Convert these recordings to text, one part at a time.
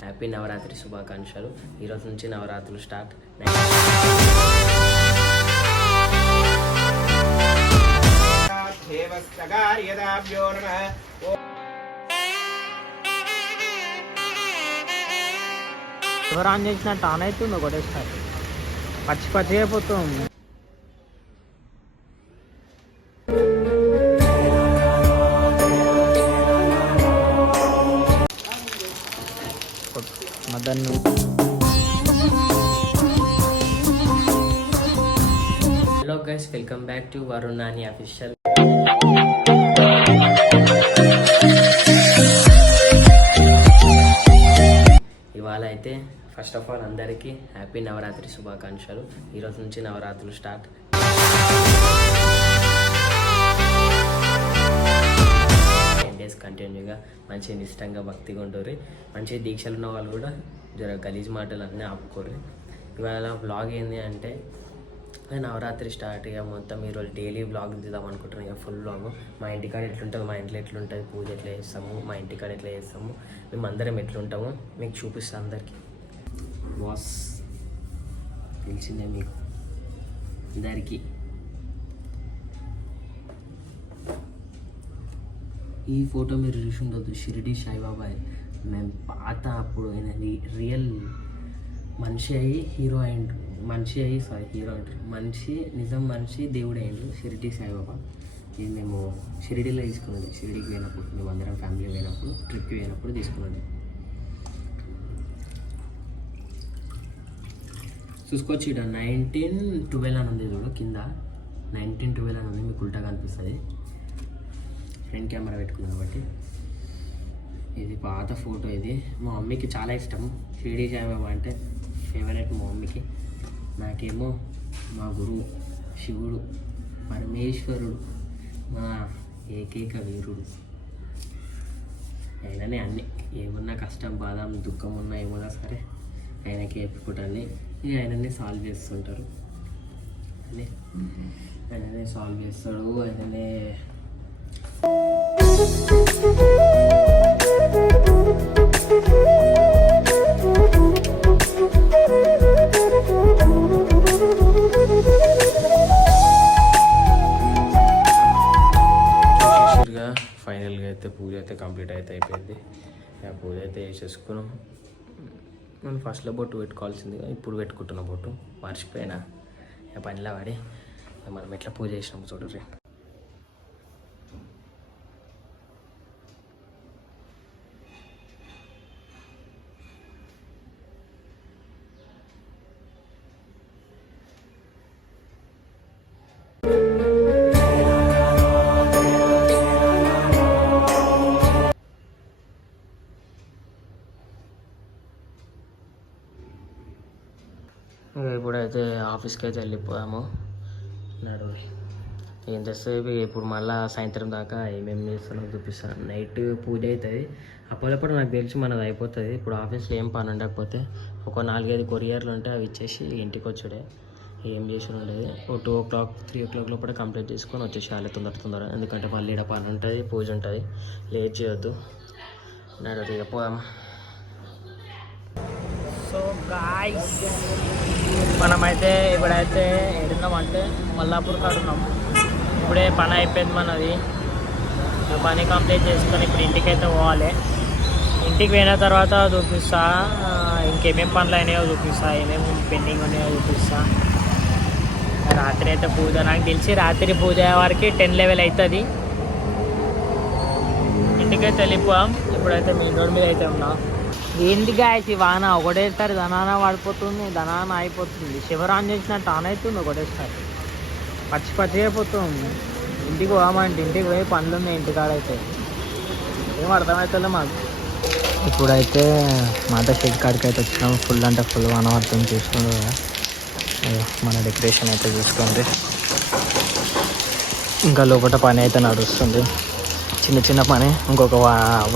Happy Navratri శుభాకాంక్షలు. ఈరోజు నుంచి నవరాత్రులు స్టార్ట్. ఎవరు ఆన్ చేసినట్టు ఆన్ అవుతుంది ఒకటేసారి పచ్చి పచ్చి అయిపోతుంది. Madan hello guys, welcome back to Varun Nani official. ఇవాళ అయితే ఫస్ట్ ఆఫ్ ఆల్ అందరికీ హ్యాపీ నవరాత్రి శుభాకాంక్షలు. ఈరోజు నుంచి నవరాత్రులు స్టార్ట్. 10 days కంటిన్యూగా మంచి నిష్టంగా భక్తిగా ఉంటుంది. మంచి దీక్షలు ఉన్న వాళ్ళు కూడా జర గలీజ్ మాటలు అన్నీ ఆపుకోరు. ఇవాళ బ్లాగ్ ఏంటి అంటే నవరాత్రి స్టార్ట్. ఇక మొత్తం ఈరోజు డైలీ బ్లాగ్ తీద్దాం అనుకుంటున్నాను. ఇక ఫుల్ బ్లాగ్ మా ఇంటికాడ ఎట్లుంటుంది, మా ఇంట్లో ఎట్లుంటుంది, పూజ ఎట్లా చేస్తాము, మా ఇంటికాడ ఎట్లా చేస్తాము, మేము అందరం ఎట్లుంటాము మీకు చూపిస్తాం. అందరికీ బాస్ తెలిసిందే మీకు అందరికీ. ఈ ఫోటో మీరు చూసి ఉండొద్దు, షిరిడి సాయిబాబా. మేము పాత అప్పుడు ఆయన రియల్ మనిషి అయ్యి హీరో అయిండు. హీరో అంటారు, మనిషి నిజం మనిషి దేవుడు అయిండు షిరిడి సాయిబాబా. ఇది మేము షిరిడీలో తీసుకున్నది. షిరిడీకి పోయినప్పుడు మేము అందరం ఫ్యామిలీ పోయినప్పుడు ట్రిప్కి పోయినప్పుడు తీసుకున్నది. చూసుకోవచ్చు, ఇక్కడ 1912 అని ఉంది చూడు, కింద 1912 అని ఉంది, మీకు ఉల్టాగా అనిపిస్తుంది. ఫ్రంట్ కెమెరా పెట్టుకున్నాను కాబట్టి. ఇది పాత ఫోటో. ఇది మా మమ్మీకి చాలా ఇష్టం. షిరిడి సాయిబాబా అంటే ఫేవరెట్ మా మమ్మీకి. నాకేమో మా గురువు శివుడు, పరమేశ్వరుడు, మా ఏకైక వీరుడు. ఆయననే అన్నీ, ఏమున్నా కష్టం బాధ దుఃఖం ఉన్నా ఏమున్నా సరే ఆయనకి చెప్పుకుంటాన్ని. ఇక ఆయననే సాల్వ్ చేస్తుంటారు. ఆయననే సాల్వ్ చేస్తాడు. ఆయననే ఫైనల్గా అయితే పూజ అయితే కంప్లీట్ అయితే అయిపోయింది. పూజ అయితే చేసేసుకున్నాం. నేను ఫస్ట్లో బొట్టు పెట్టుకోవాల్సిందిగా ఇప్పుడు పెట్టుకుంటున్నా బొట్టు, మర్చిపోయినా పనిలో వాడి. మనం ఎట్లా పూజ చేసినాము చూడరు. ఇప్పుడైతే ఆఫీస్కి అయితే వెళ్ళిపోయాము. ఏం చేస్తే ఇప్పుడు మళ్ళీ సాయంత్రం దాకా ఏమేమి చేస్తానో చూపిస్తాను. నైట్ పూజ అవుతుంది. అప్పుడప్పుడు నాకు తెలిసి మనది అయిపోతుంది. ఇప్పుడు ఆఫీస్లో ఏం పని ఉండకపోతే ఒక 4-5 కొరియర్లు ఉంటే అవి ఇచ్చేసి ఇంటికి వచ్చాడే. ఏం చేసి ఉండేది ఒక 2 o'clock 3 o'clock లోపల కంప్లీట్ చేసుకొని వచ్చేసేయాలి తొందర. ఎందుకంటే మళ్ళీ ఇక్కడ పని ఉంటుంది, పూజ ఉంటుంది, లేట్ చేయొద్దు. ఇక పోయాము. సో గాయ్స్, మనమైతే ఇప్పుడైతే ఎడున్నామంటే మల్లాపూర్ కాడ ఉన్నాం. ఇప్పుడే పని అయిపోయింది మనది. పని కంప్లీట్ చేసుకొని ఇప్పుడు ఇంటికైతే పోవాలి. ఇంటికి పోయిన తర్వాత చూపిస్తా ఇంకేమేమి పనులు అయినాయో చూపిస్తా, ఏమేమి పెండింగ్ ఉన్నాయో చూపిస్తా. రాత్రి అయితే పూజ, నాకు తెలిసి రాత్రి పూజ వరకు 10-11 అవుతుంది. ఇంటికైతే వెళ్ళిపోయాం. ఇప్పుడైతే మెయిన్ రోడ్ మీద అయితే ఉన్నాం. ఏంటి గాయస్ ఈ వాన ఒకటేసారి ధనాన పడిపోతుంది, ధనాన అయిపోతుంది. శివరాన్ చేసినట్టు ఆన్ అవుతుంది ఒకటేసారి పచ్చి అయిపోతుంది. ఇంటికి పోవామంటే ఇంటికి పోయి పనులు ఉన్నాయి ఇంటికాడైతే. ఏం అర్థమవుతుందో మాకు. ఇప్పుడైతే మాట షెడ్ కాడికి అయితే వచ్చినాం. ఫుల్ అంటే ఫుల్ వనవర్తం చూసుకోండి కదా. మన డెకరేషన్ అయితే చూసుకోండి. ఇంకా లోపల పని అయితే నడుస్తుంది, చిన్న పని. ఇంకొక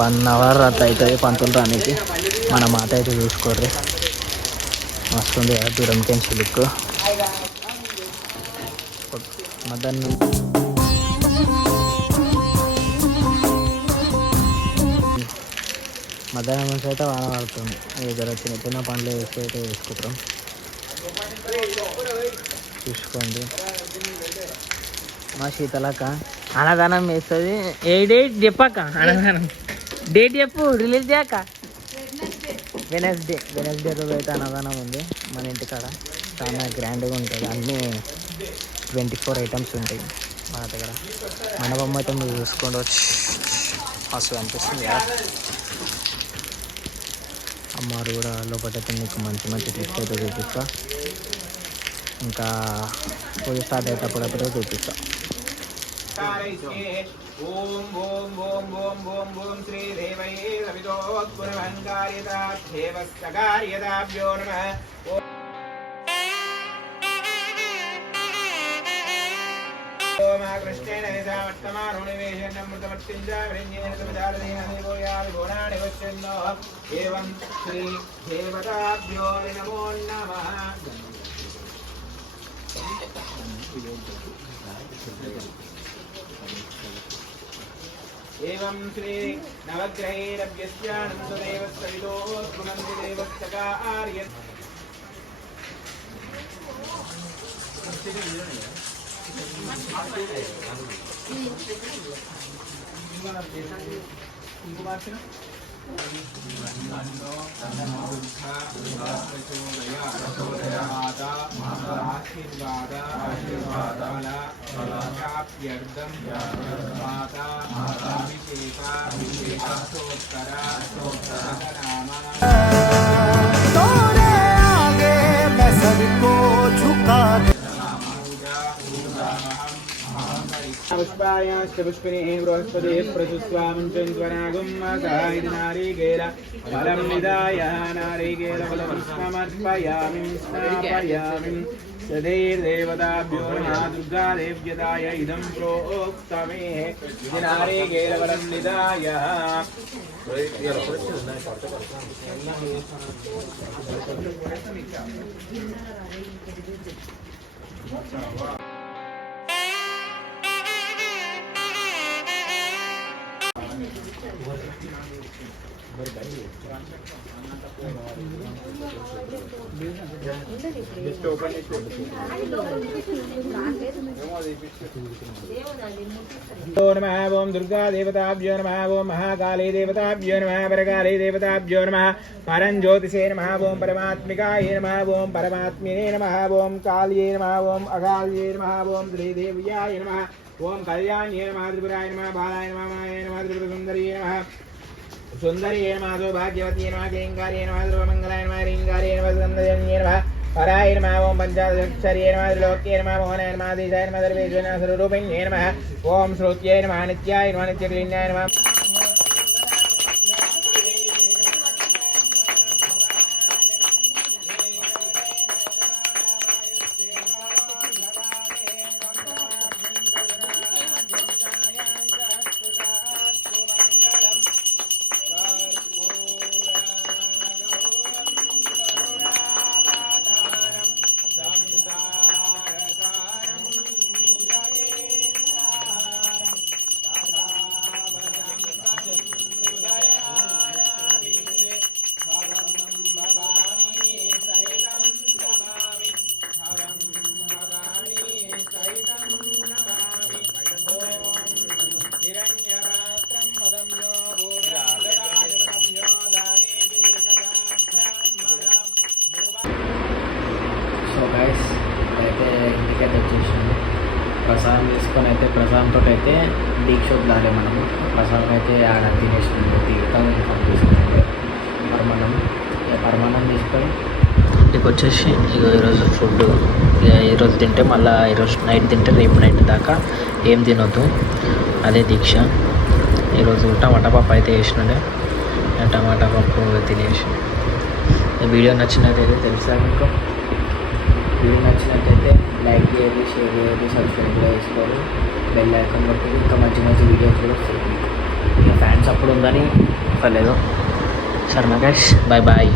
1 hour అట్లా అవుతుంది పంతులు రానికి. మన మాట అయితే చూసుకోర్రి, వస్తుంది దూరంకి లుక్. మదన్ మధ్యాహ్నం నుంచి అయితే వాన పడుతుంది. ఇద్దరు చిన్న చిన్న పనులు వేసి అయితే వేసుకుంటాం. చూసుకోండి. మా శీతలక్క అన్నదానం వేస్తుంది. ఏ డేట్ చెప్పాక అన్నదానం డేట్ చెప్పు, రిలీజ్ చేయక. వెనస్డే రోజు అయితే అన్నదానం ఉంది మన ఇంటికాడ. చాలా గ్రాండ్గా ఉంటుంది. అన్నీ 24 ఐటమ్స్ ఉంటాయి మన దగ్గర. మండపం అయితే మీరు చూసుకోండి. మస్తు అనిపిస్తుంది కదా. అమ్మవారు కూడా లోపలైతే మీకు మంచి మంచి ట్రిప్స్ అయితే చూపిస్తా. ఇంకా పూజ స్టార్ట్ అయ్యేటప్పుడు చూపిస్తా. ఓం ఓం ఓం ఓం ఓం ఓం శ్రీ దేవై రవిదోత్పురవంకార్యదాభ్యేవస్తకార్యదాభ్యో నమః. ఓం కృష్ణేన యథావర్తమానునివేశన్నమృతమర్తింజావృణ్యేన వశ్యన్నో ఏవం శ్రీ దేవతాభ్యో నమో నమః. एवं श्री नवग्रहेरभ्यस्यानन्ददेवस्तविदोत्पुनन्ददेवस्तकार्य पुष्पिणी बृहस्पति प्रसुस्वामंचन्वनागुं नारीकेल फलं निधाय नारीकेल फलं समर्पयामि स्नापयामि सदैर्देवताभ्यो नमः. दुर्गादेव्यताय इदं प्रोक्तमे नारीकेल फलं निधाय. नमः. ओम दुर्गा देवताभ्यो नमः. ओम महाकाली देवताभ्यो नमः. परकाली देवताभ्यो नमः. परं ज्योतिषे नमः. ओम परमात्मिकाय नमः. ओम परमात्मिने नमः. ओम काल्ये नमः. ओम अकाल्ये नमः. ओम श्रीदेव्याय नमः. ओम कल्याण्ये नमः. त्रिपुराय नमः. बालाय नमः. माये नमः. त्रिपुरसुन्दर्ये नमः. सुंदर्ये नमः. सौभाग्यवत्ये नमः. केङ्कार्ये नमः. ध्रुवमङ्गलाय नमः. ह्रीङ्कार्ये नमः. सुगन्धजन्ये नमः. पराय नमः. ओम पंचादशाक्षर्ये नमः. त्रिलोक्ये नमः. मोहनाय नमः. देशाय नमः. सर्वेश्वराय नमः. सर्वरूपिण्ये नमः. ओम श्रुत्यै नमः. नित्याय नमः. नित्यक्लीन्याय नमः. ప్రసాదం తీసుకొని అయితే ప్రసాదంతో అయితే దీక్ష వద్దాలి మనము. ప్రసాదం అయితే ఆడ తినేసుకుంటాం. తీర్థం ఇన్ఫామ్ తీసుకుంటాం. పరమాన్నం తీసుకొని ఇంటికి వచ్చేసి ఇక ఈరోజు ఫుడ్ ఈరోజు తింటే మళ్ళీ ఈరోజు నైట్ తింటే రేపు నైట్ దాకా ఏం తినొద్దు. అదే దీక్ష. ఈరోజు టమాటా పప్పు అయితే వేసినాడే. టమాటా పప్పు తినేసి వీడియో నచ్చినట్టయితే తెలుసా మీకు. వీడియో నచ్చినట్టయితే లైక్ చేయండి, షేర్ చేయండి, సబ్స్క్రైబ్ కూడా చేసుకోండి. బెల్ ఐకాన్ బట్టి ఇంకా మంచి మంచి వీడియోస్ కూడా వస్తాయి. ఇంకా ఫ్యాన్స్ అప్పుడు ఉందని పర్లేదు. సరే గైస్, బాయ్ బాయ్.